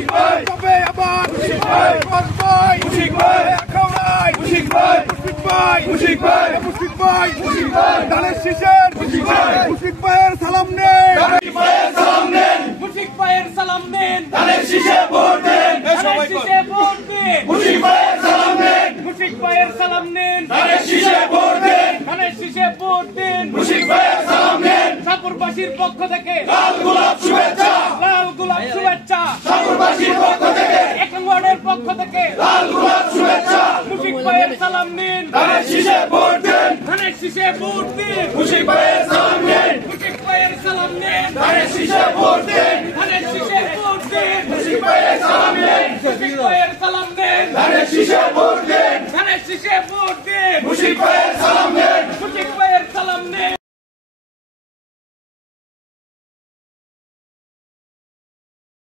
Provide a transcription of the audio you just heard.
তবে আবার মুশিক ভাই খাওয়াই মুশিক ভাই ধানের শীষের মুশিক ভাইয়ের সালাম নেন মুশিক ভাইয়ের সালাম নেন ধানের শীষে ভোট দেন মুশিক ভাইয়ের সালাম নেন মুশিক ভাইয়ের সালাম নেন ধানের শীষে ভোট দেন মুশিক ভাইয়ের সালাম নেন সাপুরবাসীর পক্ষ থেকে লাল গোলাপ শুভেচ্ছা সাপুরবাসীর পক্ষ থেকে একঙ্গনের পক্ষ থেকে লাল গোলাপ শুভেচ্ছা মুশিক ভাইয়ের সালাম নেন ধানের শীষে ভোট দেন মুশিক ভাইয়ের সালাম নেন ধানের শীষে ভোট দেন মুশিক ভাইয়ের সালাম নেন ধানের শীষে ভোট দেন মুশিক ভাইয়ের সালাম নেন